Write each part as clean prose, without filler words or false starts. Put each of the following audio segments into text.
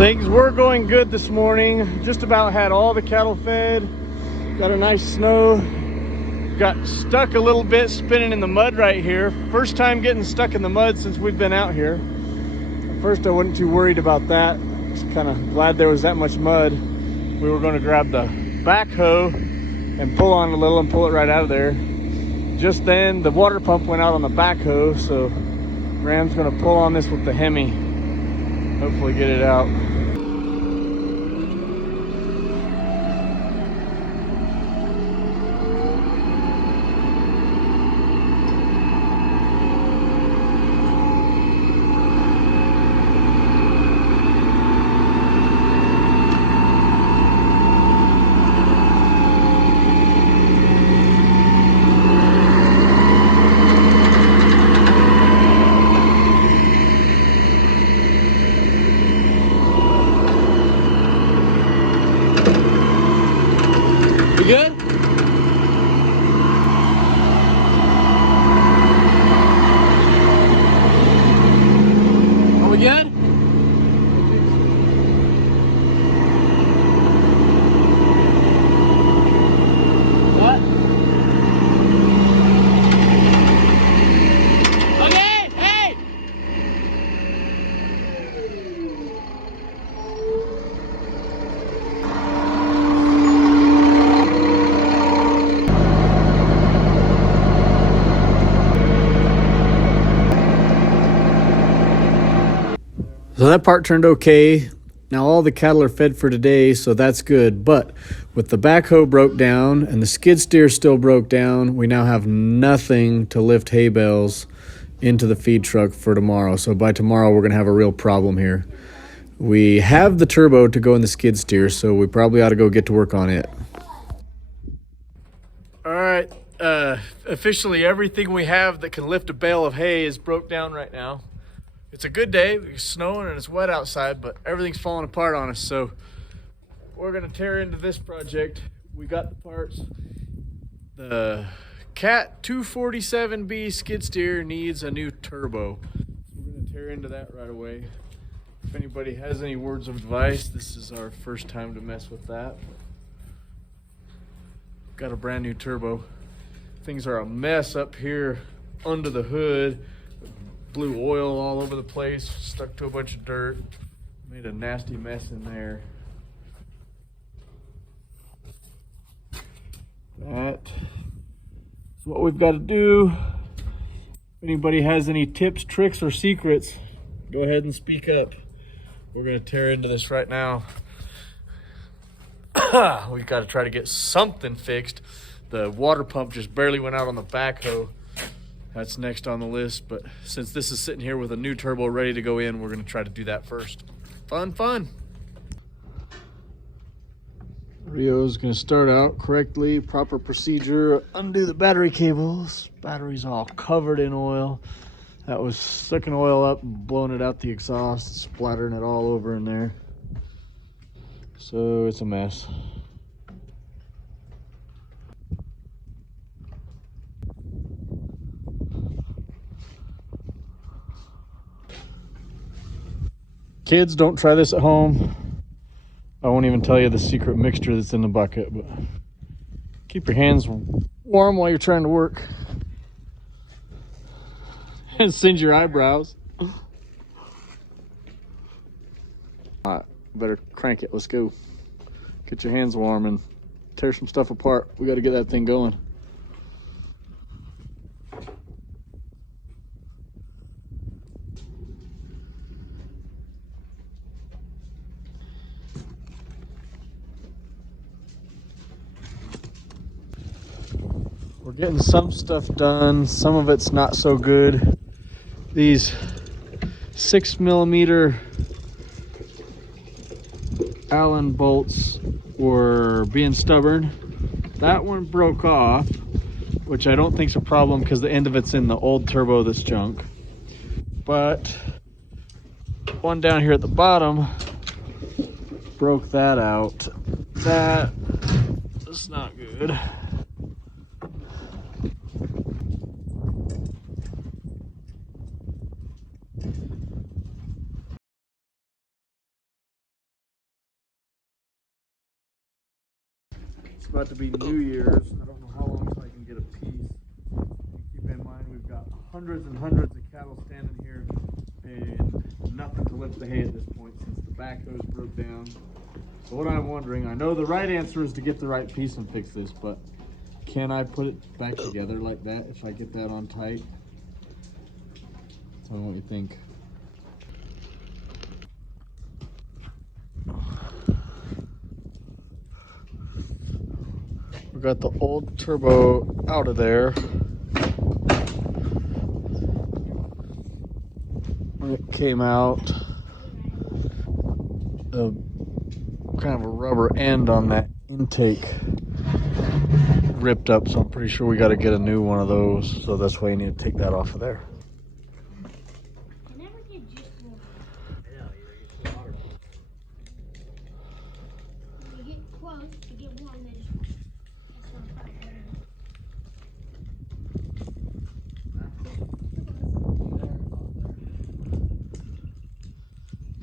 Things were going good this morning. Just about had all the cattle fed. Got a nice snow. Got stuck a little bit spinning in the mud right here. First time getting stuck in the mud since we've been out here. At first I wasn't too worried about that. Just kind of glad there was that much mud. We were going to grab the backhoe and pull on a little and pull it right out of there. Just then the water pump went out on the backhoe, so Graham's going to pull on this with the Hemi. Hopefully get it out. We good? Are we good? What? Okay, hey! So that part turned okay. Now all the cattle are fed for today, so that's good. But with the backhoe broke down and the skid steer still broke down, we now have nothing to lift hay bales into the feed truck for tomorrow. So by tomorrow, we're going to have a real problem here. We have the turbo to go in the skid steer, so we probably ought to go get to work on it. All right, officially everything we have that can lift a bale of hay is broke down right now. It's a good day. It's snowing and it's wet outside, but everything's falling apart on us. So we're gonna tear into this project. We got the parts. The Cat 247B skid steer needs a new turbo. We're gonna tear into that right away. If anybody has any words of advice, this is our first time to mess with that. Got a brand new turbo. Things are a mess up here under the hood. Blew oil all over the place, stuck to a bunch of dirt, made a nasty mess in there. That's what we've got to do. If anybody has any tips, tricks, or secrets, go ahead and speak up. We're going to tear into this right now. We've got to try to get something fixed. The water pump just barely went out on the backhoe. That's next on the list, but since this is sitting here with a new turbo ready to go in, we're going to try to do that first. Fun. Rio's going to start out correctly, proper procedure, undo the battery cables. Battery's all covered in oil. That was sucking oil up and blowing it out the exhaust, splattering it all over in there. So it's a mess. Kids, don't try this at home. I won't even tell you the secret mixture that's in the bucket, but keep your hands warm while you're trying to work. And singe your eyebrows. All right, better crank it. Let's go. Get your hands warm and tear some stuff apart. We got to get that thing going. We're getting some stuff done. Some of it's not so good. These 6mm Allen bolts were being stubborn. That one broke off, which I don't think's a problem because the end of it's in the old turbo that's junk. But one down here at the bottom broke that out. That's not good. It's about to be New Year's. I don't know how long until I can get a piece. Keep in mind we've got hundreds and hundreds of cattle standing here and nothing to lift the hay at this point since the backhoes broke down. So what I'm wondering, I know the right answer is to get the right piece and fix this, but can I put it back together like that if I get that on tight? Tell me what you think. We got the old turbo out of there. When it came out, the kind of a rubber end on that intake ripped up, so I'm pretty sure we got to get a new one of those. So that's why you need to take that off of there.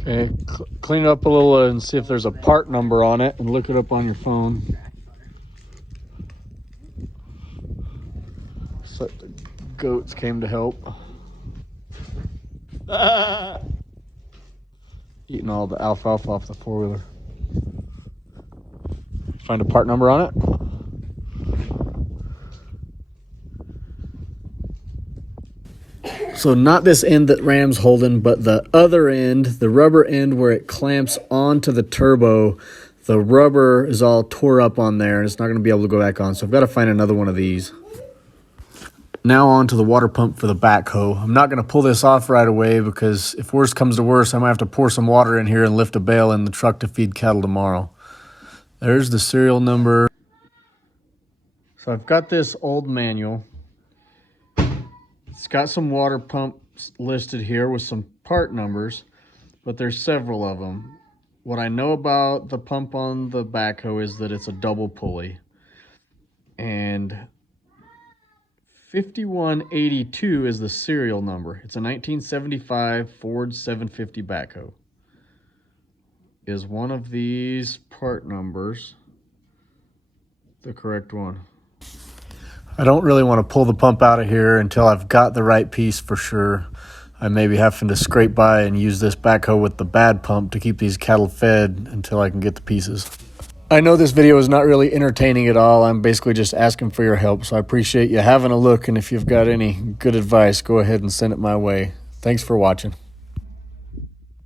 Okay, clean it up a little and see if there's a part number on it and look it up on your phone. So the goats came to help. Eating all the alfalfa off the four-wheeler. Find a part number on it? So not this end that Ram's holding, but the other end, the rubber end where it clamps onto the turbo. The rubber is all tore up on there and it's not going to be able to go back on. So I've got to find another one of these. Now on to the water pump for the backhoe. I'm not going to pull this off right away because if worse comes to worse, I might have to pour some water in here and lift a bale in the truck to feed cattle tomorrow. There's the serial number. So I've got this old manual. It's got some water pumps listed here with some part numbers, but there's several of them. What I know about the pump on the backhoe is that it's a double pulley. And 5182 is the serial number. It's a 1975 Ford 750 backhoe. Is one of these part numbers the correct one? I don't really want to pull the pump out of here until I've got the right piece for sure. I may be having to scrape by and use this backhoe with the bad pump to keep these cattle fed until I can get the pieces. I know this video is not really entertaining at all. I'm basically just asking for your help, so I appreciate you having a look, and if you've got any good advice, go ahead and send it my way. Thanks for watching.